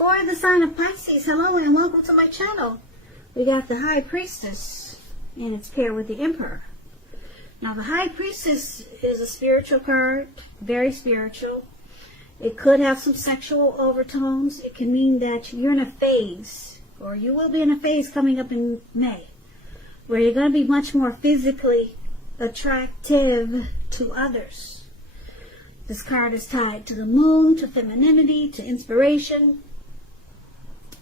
For the sign of Pisces, hello and welcome to my channel. We got the High Priestess, and it's paired with the Emperor. Now, the High Priestess is a spiritual card, very spiritual. It could have some sexual overtones. It can mean that you're in a phase, or you will be in a phase coming up in May, where you're going to be much more physically attractive to others. This card is tied to the moon, to femininity, to inspiration.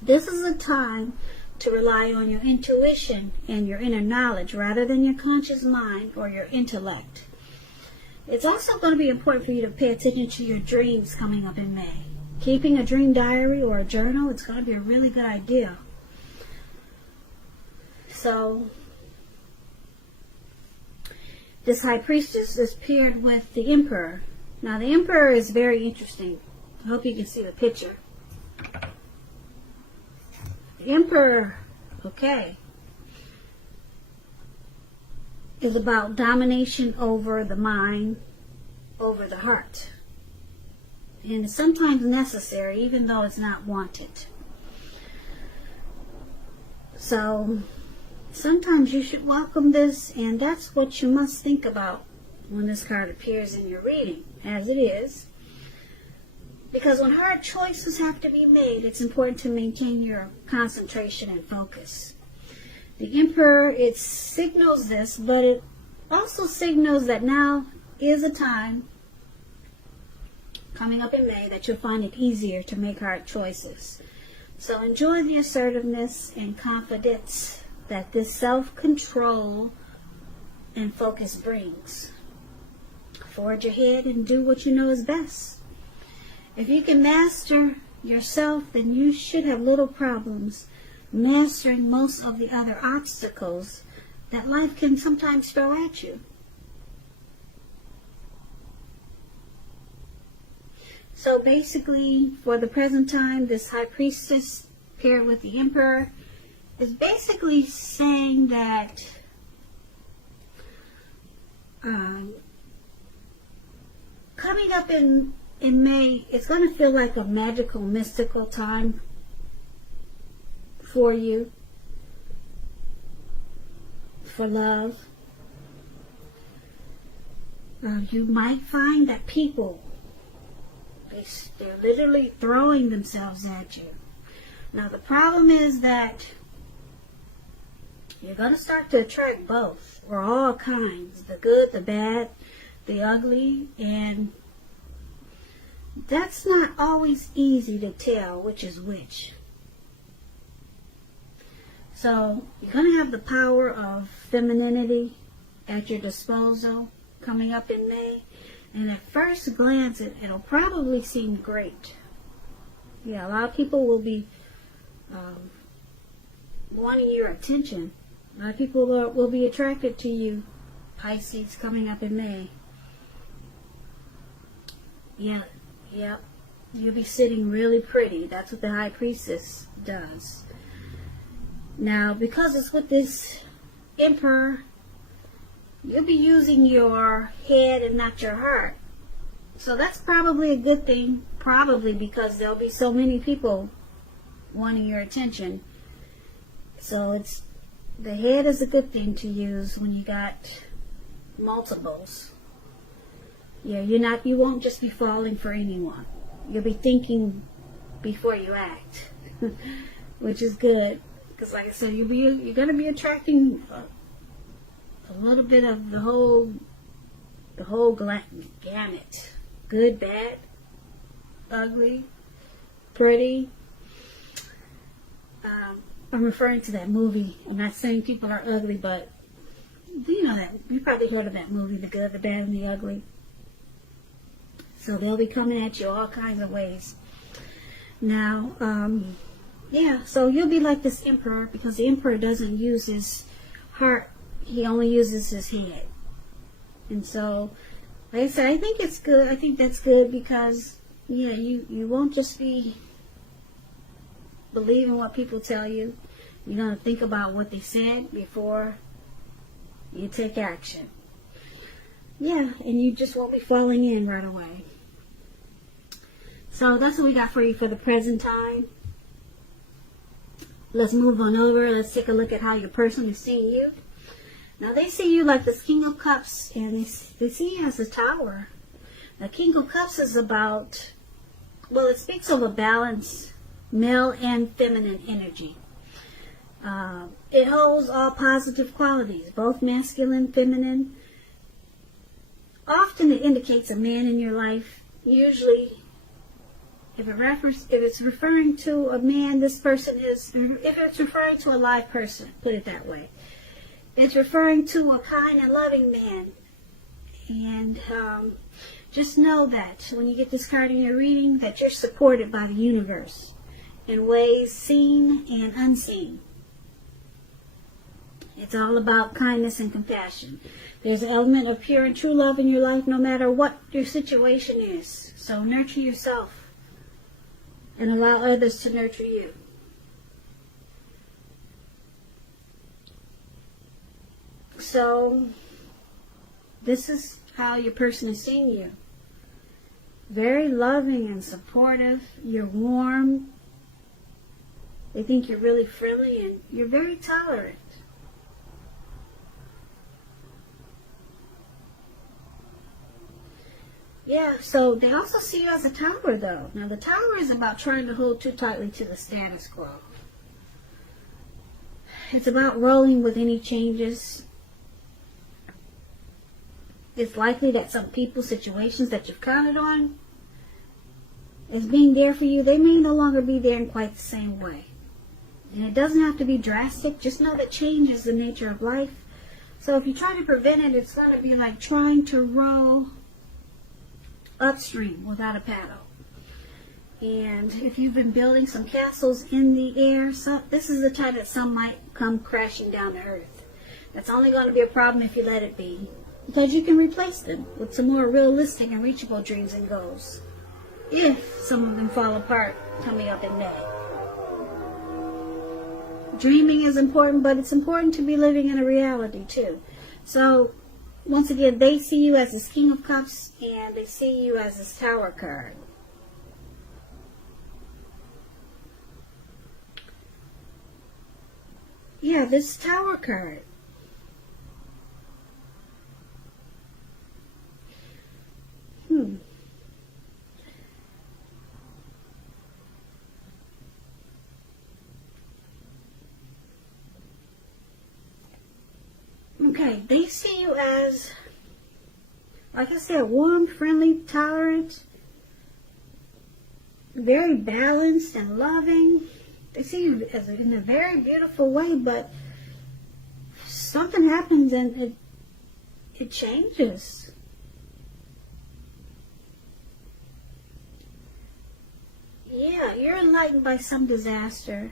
This is a time to rely on your intuition and your inner knowledge rather than your conscious mind or your intellect. It's also going to be important for you to pay attention to your dreams coming up in May. Keeping a dream diary or a journal, it's going to be a really good idea. So, this High Priestess is paired with the Emperor. Now, the Emperor is very interesting. I hope you can see the picture. The Emperor, okay, is about domination over the mind, over the heart. And it's sometimes necessary, even though it's not wanted. So, sometimes you should welcome this, and that's what you must think about when this card appears in your reading, as it is. Because when hard choices have to be made, it's important to maintain your concentration and focus. The Emperor, it signals this, but it also signals that now is a time coming up in May that you'll find it easier to make hard choices. So enjoy the assertiveness and confidence that this self-control and focus brings. Forge ahead and do what you know is best. If you can master yourself, then you should have little problems mastering most of the other obstacles that life can sometimes throw at you. So basically, for the present time, this High Priestess paired with the Emperor is basically saying that coming up in May, it's going to feel like a magical, mystical time for you, for love. You might find that people, they're literally throwing themselves at you. Now, the problem is that you're going to start to attract both, or all kinds, the good, the bad, the ugly, and that's not always easy to tell which is which. So, you're going to have the power of femininity at your disposal coming up in May. And at first glance, it'll probably seem great. Yeah, a lot of people will be wanting your attention. A lot of people will be attracted to you, Pisces, coming up in May. Yeah. Yep, you'll be sitting really pretty. That's what the High Priestess does. Now, because it's with this Emperor, you'll be using your head and not your heart. So that's probably a good thing, probably because there'll be so many people wanting your attention. So the head is a good thing to use when you got multiples. Yeah, you won't just be falling for anyone. You'll be thinking before you act, which is good. Because like I said, you're going to be attracting a little bit of the whole gamut. Good, bad, ugly, pretty. I'm referring to that movie. I'm not saying people are ugly, but you know that. You probably heard of that movie, The Good, the Bad, and the Ugly. So they'll be coming at you all kinds of ways. Now, yeah, so you'll be like this Emperor because the Emperor doesn't use his heart. He only uses his head. And so, like I said, I think it's good. I think that's good because, yeah, you won't just be believing what people tell you. You're going to think about what they said before you take action. Yeah, and you just won't be falling in right away. So that's what we got for you for the present time. let's move on over. Let's take a look at how your person is seeing you. Now, they see you like this King of Cups, and they see you as a Tower. The King of Cups is about, well, it speaks of a balance, male and feminine energy. It holds all positive qualities, both masculine, feminine. Often it indicates a man in your life. Usually, if it's referring to a man, this person is, if it's referring to a live person, put it that way. It's referring to a kind and loving man. And just know that when you get this card in your reading, that you're supported by the universe in ways seen and unseen. It's all about kindness and compassion. There's an element of pure and true love in your life no matter what your situation is. So nurture yourself and allow others to nurture you. So this is how your person is seeing you. Very loving and supportive. You're warm. They think you're really friendly and you're very tolerant. Yeah, so they also see you as a Tower, though. Now, the Tower is about trying to hold too tightly to the status quo. It's about rolling with any changes. It's likely that some people, situations that you've counted on as being there for you, they may no longer be there in quite the same way. And it doesn't have to be drastic. Just know that change is the nature of life. So if you try to prevent it, it's going to be like trying to row upstream without a paddle. And if you've been building some castles in the air, so this is the time that some might come crashing down to earth. That's only going to be a problem if you let it be, because you can replace them with some more realistic and reachable dreams and goals, if some of them fall apart coming up in May. Dreaming is important, but it's important to be living in a reality too. So once again, they see you as this King of Cups, and they see you as this Tower card. Yeah, this Tower card. Okay, they see you as, like I said, warm, friendly, tolerant, very balanced and loving. They see you as in a very beautiful way, but something happens and it changes. Yeah, you're enlightened by some disaster,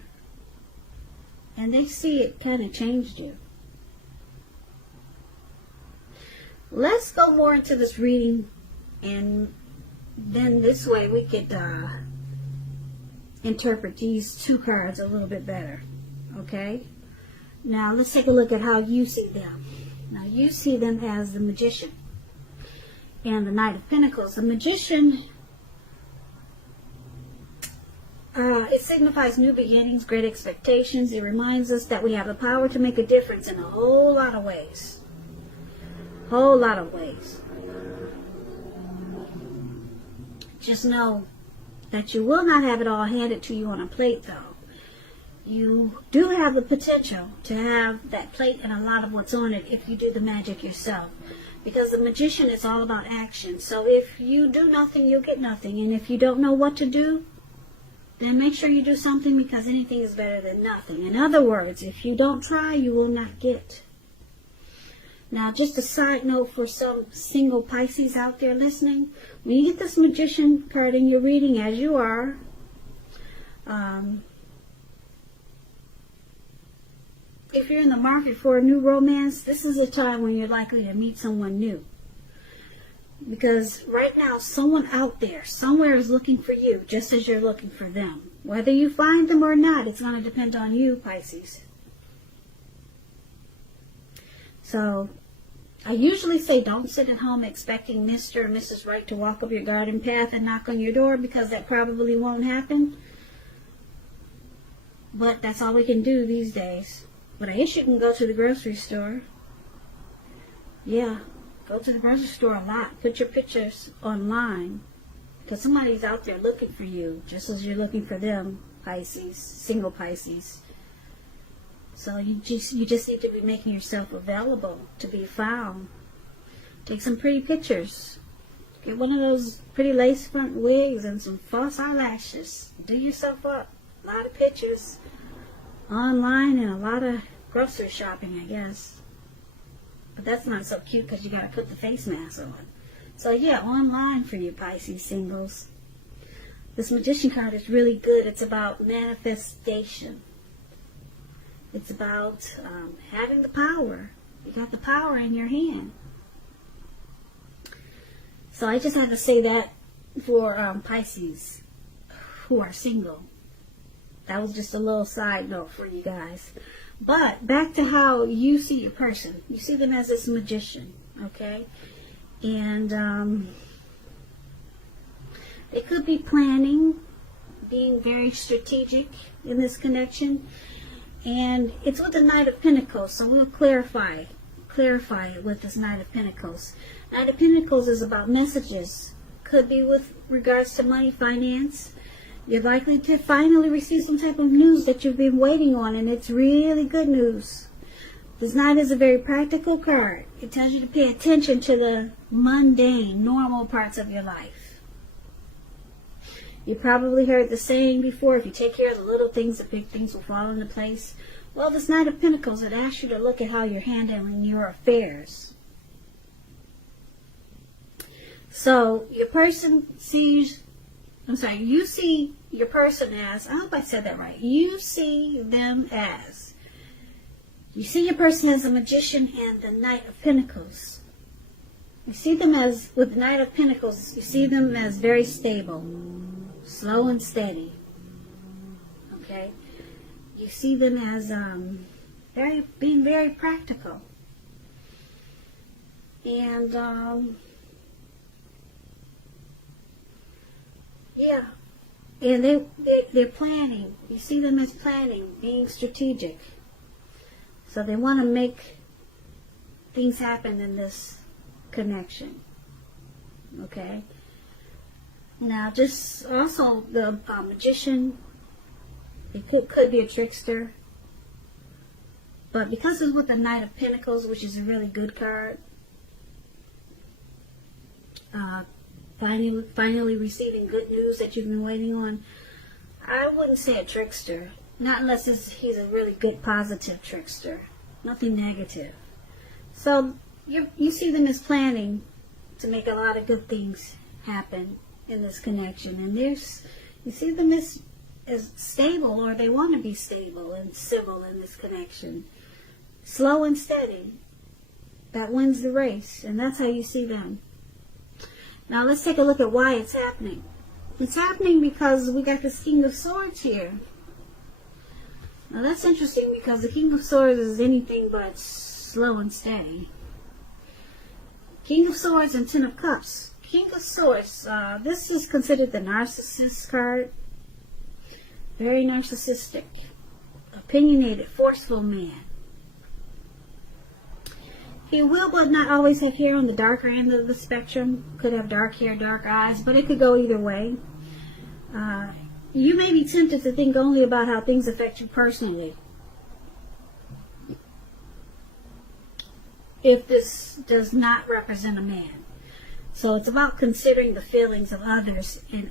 and they see it kind of changed you. Let's go more into this reading, and then this way we could interpret these two cards a little bit better. Okay? Now let's take a look at how you see them. Now you see them as the Magician and the Knight of Pentacles. The Magician, it signifies new beginnings, great expectations. It reminds us that we have the power to make a difference in a whole lot of ways. Whole lot of ways. Just know that you will not have it all handed to you on a plate, though. You do have the potential to have that plate and a lot of what's on it if you do the magic yourself. Because the Magician is all about action. So if you do nothing, you'll get nothing. And if you don't know what to do, then make sure you do something, because anything is better than nothing. In other words, if you don't try, you will not get. Now, just a side note for some single Pisces out there listening. When you get this Magician card in your reading, as you are, if you're in the market for a new romance, this is a time when you're likely to meet someone new. Because right now, someone out there, somewhere is looking for you, just as you're looking for them. Whether you find them or not, it's going to depend on you, Pisces. So, I usually say don't sit at home expecting Mr. or Mrs. Right to walk up your garden path and knock on your door, because that probably won't happen. But that's all we can do these days. But I guess you can go to the grocery store. Yeah, go to the grocery store a lot. Put your pictures online. Because somebody's out there looking for you, just as you're looking for them, Pisces, single Pisces. So you just need to be making yourself available to be found. Take some pretty pictures. Get one of those pretty lace front wigs and some false eyelashes. Do yourself up. A lot of pictures online and a lot of grocery shopping, I guess. But that's not so cute because you got to put the face mask on. So yeah, online for you Pisces singles. This Magician card is really good. It's about manifestation. It's about having the power. You got the power in your hand. So I just had to say that for Pisces who are single. That was just a little side note for you guys. But back to how you see your person. You see them as this magician, okay? And they could be planning, being very strategic in this connection. And it's with the Knight of Pentacles, so we'll clarify it with this Knight of Pentacles. Knight of Pentacles is about messages. Could be with regards to money, finance. You're likely to finally receive some type of news that you've been waiting on, and it's really good news. This Knight is a very practical card. It tells you to pay attention to the mundane, normal parts of your life. You probably heard the saying before, if you take care of the little things, the big things will fall into place. Well, this Knight of Pentacles, it asks you to look at how you're handling your affairs. So, your person sees, you see your person as, I hope I said that right. You see them as, you see your person as a magician and the Knight of Pentacles. You see them as, with the Knight of Pentacles, you see them as very stable, slow and steady. Okay? You see them as being very practical. And, yeah. And they're planning. You see them as planning, being strategic. So they want to make things happen in this connection. Okay? Now, just also the magician, it could be a trickster. But because it's with the Knight of Pentacles, which is a really good card, finally receiving good news that you've been waiting on, I wouldn't say a trickster. Not unless he's a really good positive trickster. Nothing negative. So you see them as planning to make a lot of good things happen in this connection. And you see them as stable, or they want to be stable and civil in this connection. Slow and steady. That wins the race. And that's how you see them. Now let's take a look at why it's happening. It's happening because we got this King of Swords here. Now that's interesting because the King of Swords is anything but slow and steady. King of Swords and Ten of Cups. King of Swords, this is considered the narcissist card. Very narcissistic, opinionated, forceful man. He will but not always have hair on the darker end of the spectrum. Could have dark hair, dark eyes, but it could go either way. You may be tempted to think only about how things affect you personally. If this does not represent a man. So it's about considering the feelings of others and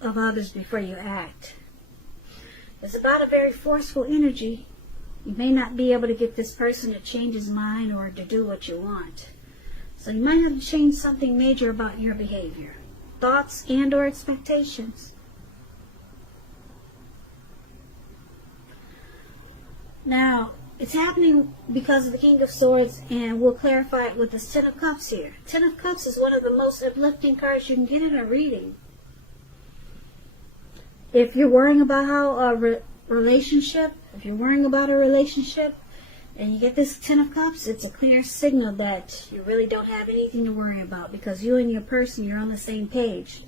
of others before you act. It's about a very forceful energy. You may not be able to get this person to change his mind or to do what you want. So you might have to change something major about your behavior, thoughts and or expectations. Now, it's happening because of the King of Swords, and we'll clarify it with this Ten of Cups here. Ten of Cups is one of the most uplifting cards you can get in a reading. If you're worrying about how a relationship, if you're worrying about a relationship and you get this Ten of Cups, it's a clear signal that you really don't have anything to worry about because you and your person, you're on the same page.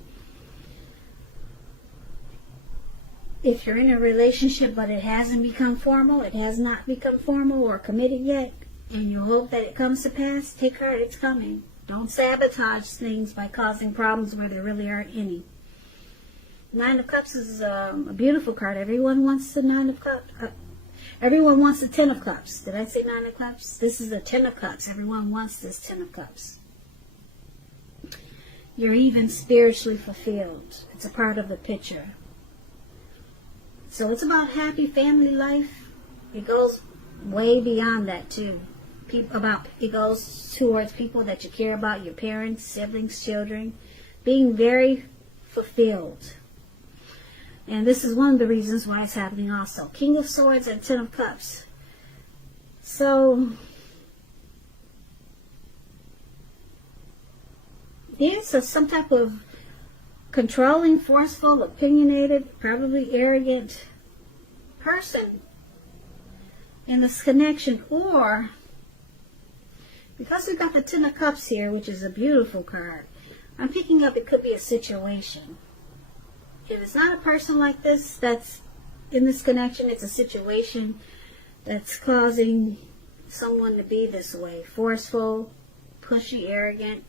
if you're in a relationship but it hasn't become formal, it has not become formal or committed yet, and you hope that it comes to pass, take heart, it's coming. Don't sabotage things by causing problems where there really aren't any. Nine of Cups is a beautiful card. Everyone wants the Nine of Cups. Everyone wants the Ten of Cups. Did I say Nine of Cups? This is the Ten of Cups. Everyone wants this Ten of Cups. You're even spiritually fulfilled. It's a part of the picture. So it's about happy family life. It goes way beyond that too. It goes towards people that you care about, your parents, siblings, children, being very fulfilled. And this is one of the reasons why it's happening also. King of Swords and Ten of Cups. So there's some type of controlling, forceful, opinionated, probably arrogant person in this connection. Or, because we've got the Ten of Cups here, which is a beautiful card, I'm picking up it could be a situation. If it's not a person like this that's in this connection, it's a situation that's causing someone to be this way. Forceful, pushy, arrogant,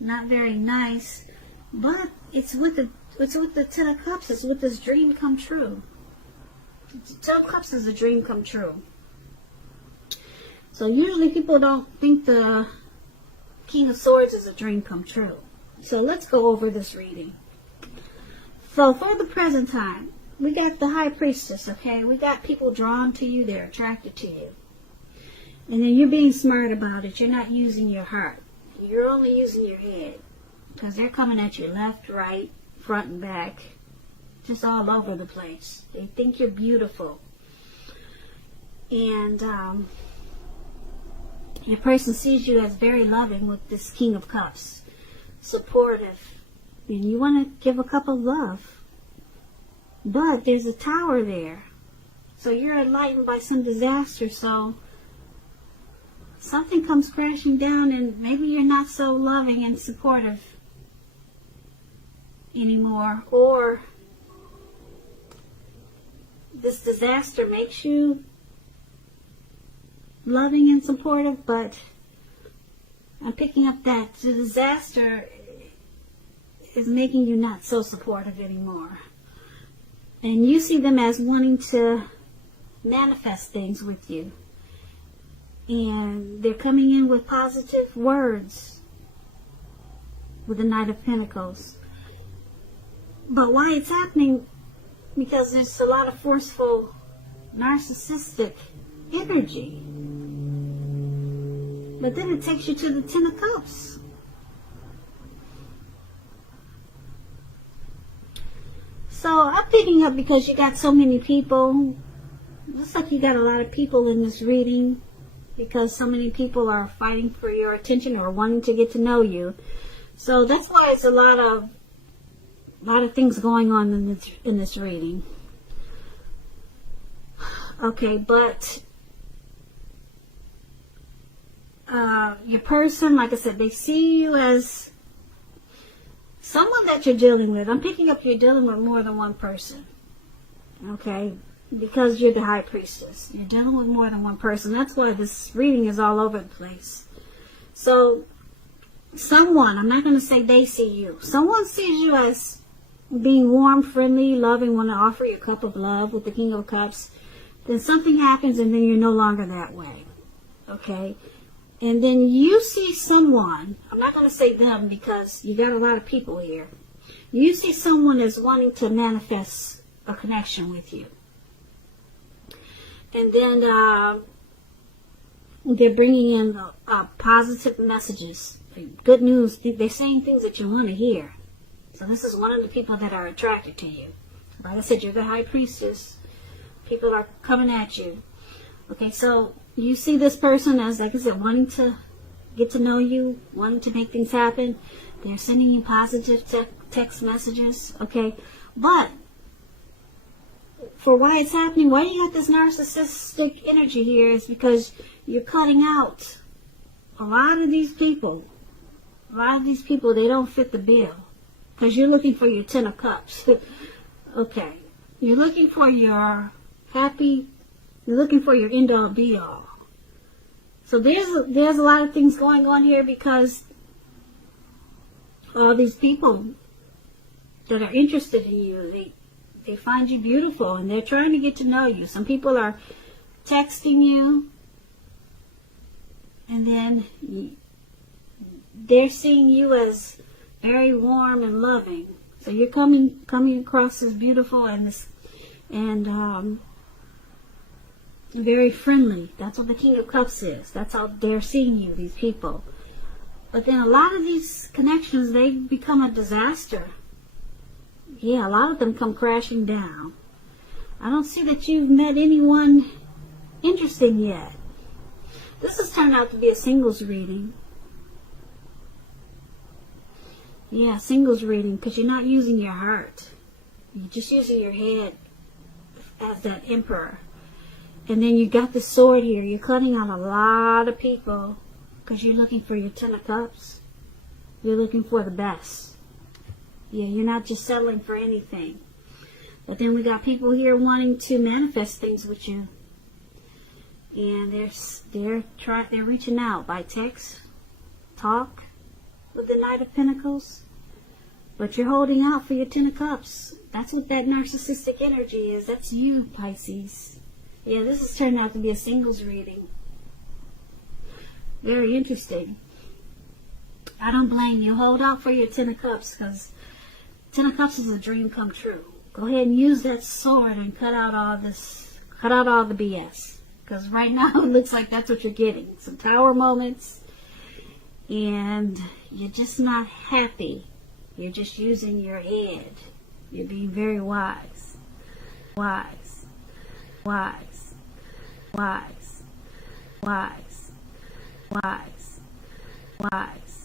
not very nice. But it's with the Ten of Cups. It's with this dream come true. The Ten of Cups is a dream come true. So usually people don't think the King of Swords is a dream come true. So let's go over this reading. So for the present time, we got the High Priestess, okay? We got people drawn to you, they're attracted to you. And then you're being smart about it. You're not using your heart. You're only using your head. Because they're coming at you left, right, front, and back. Just all over the place. They think you're beautiful. And your person sees you as very loving with this King of Cups. Supportive. And you want to give a cup of love. But there's a tower there. So you're enlightened by some disaster. So something comes crashing down and maybe you're not so loving and supportive anymore. Or this disaster makes you loving and supportive. But I'm picking up that the disaster is making you not so supportive anymore. And you see them as wanting to manifest things with you. And they're coming in with positive words with the Knight of Pentacles. But why it's happening? Because there's a lot of forceful, narcissistic energy. But then it takes you to the Ten of Cups. So I'm picking up because you got so many people. Looks like you got a lot of people in this reading because so many people are fighting for your attention or wanting to get to know you. So that's why it's a lot of things going on in this reading. Okay, but your person, like I said, they see you as someone that you're dealing with. I'm picking up you're dealing with more than one person. Okay? Because you're the High Priestess. You're dealing with more than one person. That's why this reading is all over the place. So, someone, I'm not going to say they see you. Someone sees you as being warm, friendly, loving, want to offer you a cup of love with the King of Cups. Then something happens and then you're no longer that way. Okay? And then you see someone, I'm not going to say them because you got a lot of people here. You see someone as wanting to manifest a connection with you. And then they're bringing in positive messages, good news. They're saying things that you want to hear. So this is one of the people that are attracted to you. Like I said, you're the High Priestess. People are coming at you. Okay, so you see this person as, like I said, wanting to get to know you, wanting to make things happen. They're sending you positive text messages, okay? But for why it's happening, why you got this narcissistic energy here is because you're cutting out a lot of these people. A lot of these people, they don't fit the bill because you're looking for your Ten of Cups. Okay. You're looking for your happy, you're looking for your end all be all. So there's a lot of things going on here because all these people that are interested in you, they find you beautiful and they're trying to get to know you. Some people are texting you and then they're seeing you as very warm and loving. So you're coming across as beautiful and very friendly. That's what the King of Cups is. That's how they're seeing you, these people. But then a lot of these connections, they become a disaster. Yeah, a lot of them come crashing down. I don't see that you've met anyone interesting yet. This has turned out to be a singles reading. Yeah, singles reading, because you're not using your heart. You're just using your head as that emperor. And then you got the sword here. You're cutting out a lot of people because you're looking for your 10 of Cups. You're looking for the best. Yeah, you're not just settling for anything. But then we got people here wanting to manifest things with you. And they're reaching out by text, talk, with the Knight of Pentacles. But you're holding out for your 10 of Cups. That's what that narcissistic energy is. That's you, Pisces. Yeah, this has turned out to be a singles reading. Very interesting. I don't blame you. Hold out for your 10 of Cups, because 10 of Cups is a dream come true. Go ahead and use that sword and cut out all the BS. Because right now it looks like that's what you're getting. Some Tower moments. And you're just not happy. You're just using your head. You're being very wise. Wise. Wise. Wise. Wise. Wise. Wise.